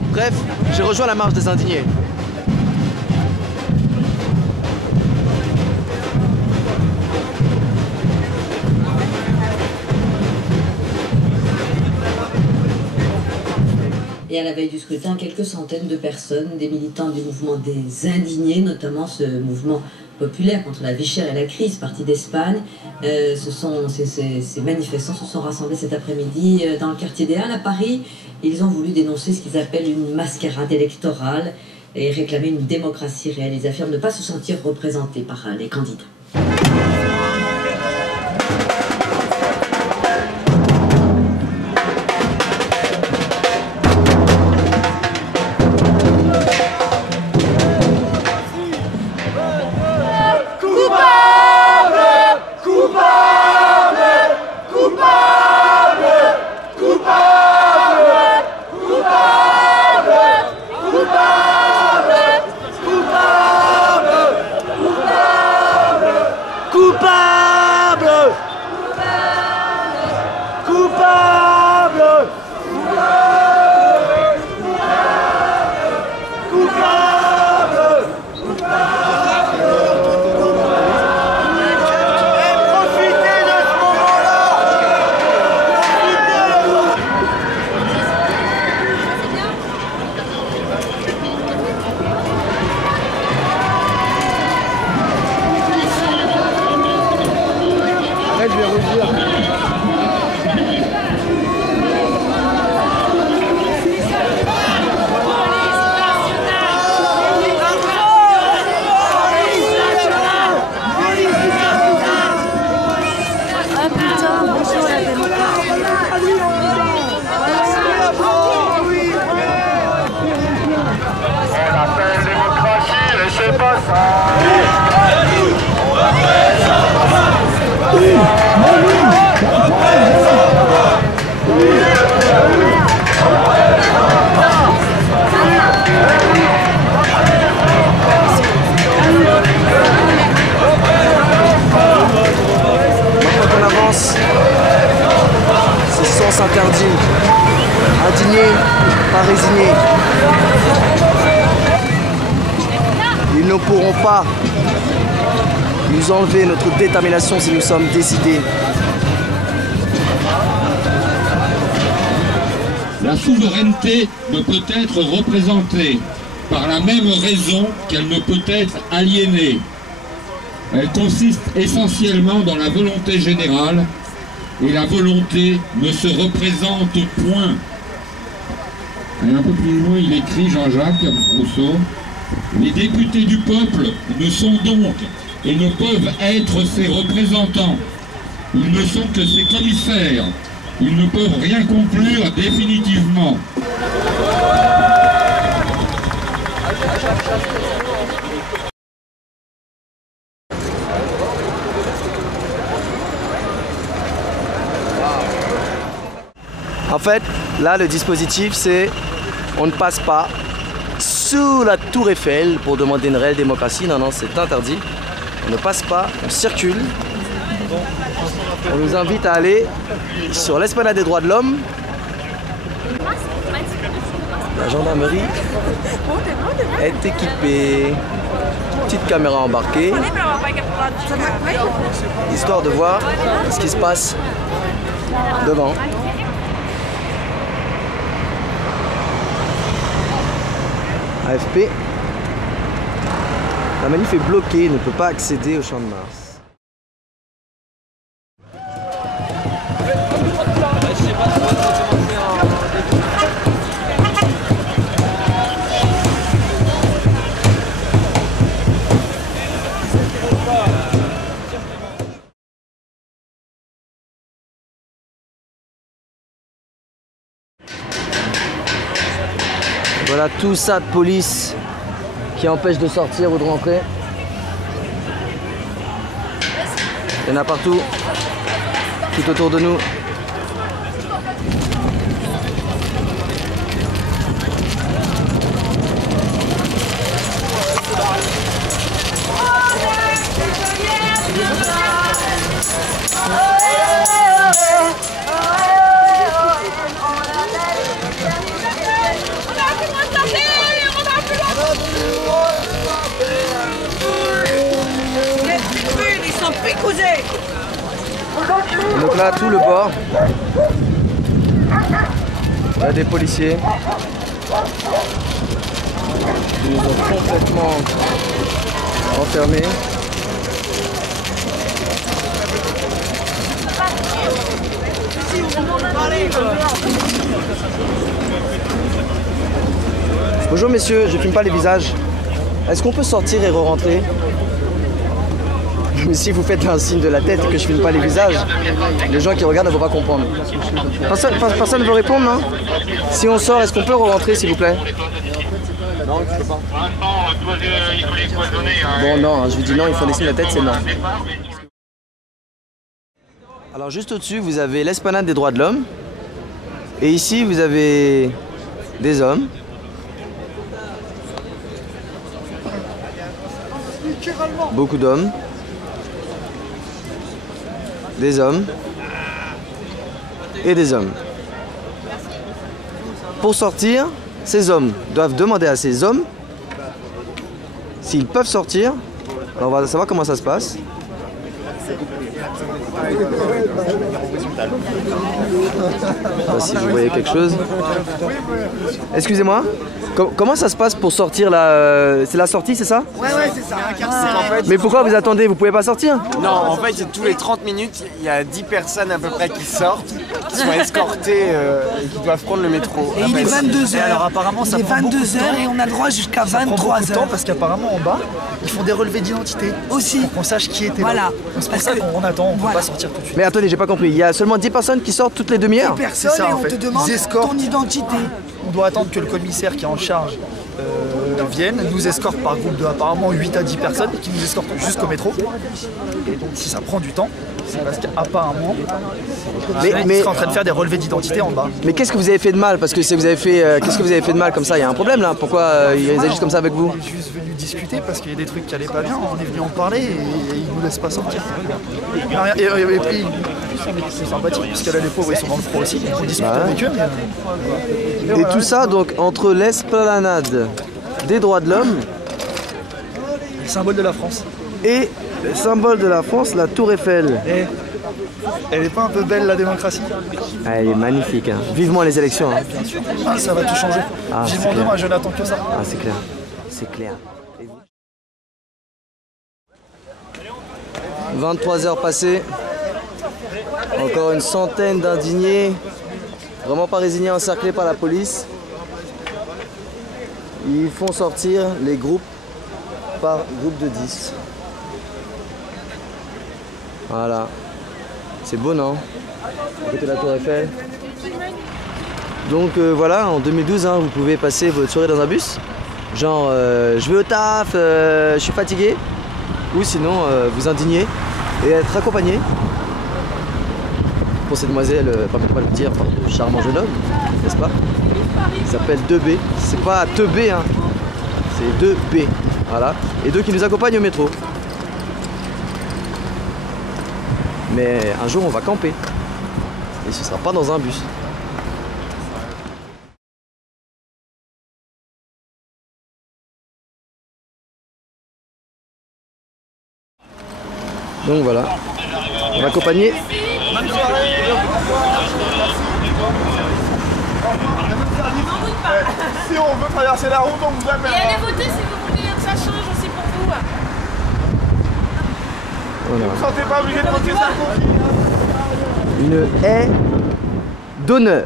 Bref, j'ai rejoint la marche des indignés. Et à la veille du scrutin, quelques centaines de personnes, des militants du mouvement des indignés, notamment ce mouvement populaire contre la vie chère et la crise, parti d'Espagne. Ces manifestants se sont rassemblés cet après-midi dans le quartier des Halles à Paris. Ils ont voulu dénoncer ce qu'ils appellent une mascarade électorale et réclamer une démocratie réelle. Ils affirment ne pas se sentir représentés par les candidats. Interdit, indigné, pas résigné. Ils ne pourront pas nous enlever notre détermination si nous sommes décidés. La souveraineté ne peut être représentée par la même raison qu'elle ne peut être aliénée. Elle consiste essentiellement dans la volonté générale. Et la volonté ne se représente point. Et un peu plus loin, il écrit Jean-Jacques Rousseau, les députés du peuple ne sont donc et ne peuvent être ses représentants. Ils ne sont que ses commissaires. Ils ne peuvent rien conclure définitivement. En fait, là, le dispositif, c'est on ne passe pas sous la tour Eiffel pour demander une réelle démocratie. Non, non, c'est interdit. On ne passe pas, on circule. On nous invite à aller sur l'esplanade des droits de l'homme. La gendarmerie est équipée. Petite caméra embarquée. Histoire de voir ce qui se passe devant. AFP. La manif est bloquée, ne peut pas accéder au Champ de Mars. Voilà tout ça de police qui empêche de sortir ou de rentrer. Il y en a partout, tout autour de nous. Donc là, tout le bord, il y a des policiers qui nous ont complètement enfermés. Bonjour messieurs, je filme pas les visages. Est-ce qu'on peut sortir et re-rentrer? Mais si vous faites un signe de la tête que je filme pas les visages, les gens qui regardent ne vont pas comprendre. Personne ne veut répondre, non? Si on sort, est-ce qu'on peut re-rentrer s'il vous plaît? Non, je peux pas. Bon non, je vous dis non, il faut des signes de la tête, c'est non. Alors juste au-dessus, vous avez l'esplanade des droits de l'homme. Et ici, vous avez des hommes. Beaucoup d'hommes. Des hommes. Et des hommes. Pour sortir, ces hommes doivent demander à ces hommes s'ils peuvent sortir. Alors on va savoir comment ça se passe. Je sais pas si vous voyez quelque chose. Excusez-moi, comment ça se passe pour sortir là? C'est la sortie, c'est ça? Ouais, c'est ça. Mais pourquoi vous attendez? Vous pouvez pas sortir? Non, en fait, tous les 30 minutes, il y a 10 personnes à peu près qui sortent, qui sont escortées et qui doivent prendre le métro. Et il est 22h. Alors apparemment, ça prend beaucoup de 22h temps. et on a le droit jusqu'à 23h. Parce qu'apparemment en bas, ils font des relevés d'identité. Aussi. Pour qu'on sache qui était Voilà. là. C'est pour ça qu'on attend, on ne peut pas sortir tout de suite. Mais attendez, j'ai pas compris. Il y a seulement 10 personnes qui sortent toutes les demi-heures? Personne ça, et en on fait. te demande Ils escortent. ton identité. On doit attendre que le commissaire qui est en charge vienne, nous escorte par groupe de apparemment 8 à 10 personnes qui nous escortent jusqu'au métro. Et donc si ça prend du temps, c'est parce qu'apparemment, ils sont en train de faire des relevés d'identité en bas. Mais qu'est-ce que vous avez fait de mal? Parce que si vous avez fait, qu'est-ce que vous avez fait de mal comme ça? Il y a un problème là? Pourquoi ils agissent comme ça avec vous? On est juste venu discuter parce qu'il y a des trucs qui allaient pas bien, on est venu en parler et ils nous laissent pas sortir. Et puis, c'est sympathique parce que là les pauvres ils sont dans le froid aussi, on discute avec eux. Et tout ça donc entre l'esplanade des droits de l'homme, Le symbole de la France. et le symbole de la France, la Tour Eiffel. Et elle est pas un peu belle la démocratie? Ah, elle est magnifique, hein. Vivement les élections. Hein. Ah, ça va tout changer. Ah, c'est Vivement clair. demain, je n'attends que ça. Ah, c'est clair. C'est clair. 23h passées. Encore une centaine d'indignés. Vraiment pas résignés, encerclés par la police. Ils font sortir les groupes par groupe de 10. Voilà. C'est beau, non? À côté de la Tour Eiffel. Donc voilà, en 2012, hein, vous pouvez passer votre soirée dans un bus. Genre, je vais au taf, je suis fatigué. Ou sinon, vous indigner et être accompagné. Pour cette demoiselle, permettez-moi de le dire, par de charmant jeune homme, n'est-ce pas? Il s'appelle 2B. C'est pas Teubé, hein. C'est 2B. Voilà. Et deux qui nous accompagnent au métro. Mais un jour, on va camper. Et ce sera pas dans un bus. Donc voilà, on va accompagner. Si on veut traverser la route, on vous appelle. Et allez voter si vous voulez que ça change aussi pour vous. Voilà. Vous ne sentez pas obligé de voter ça? Une haie d'honneur.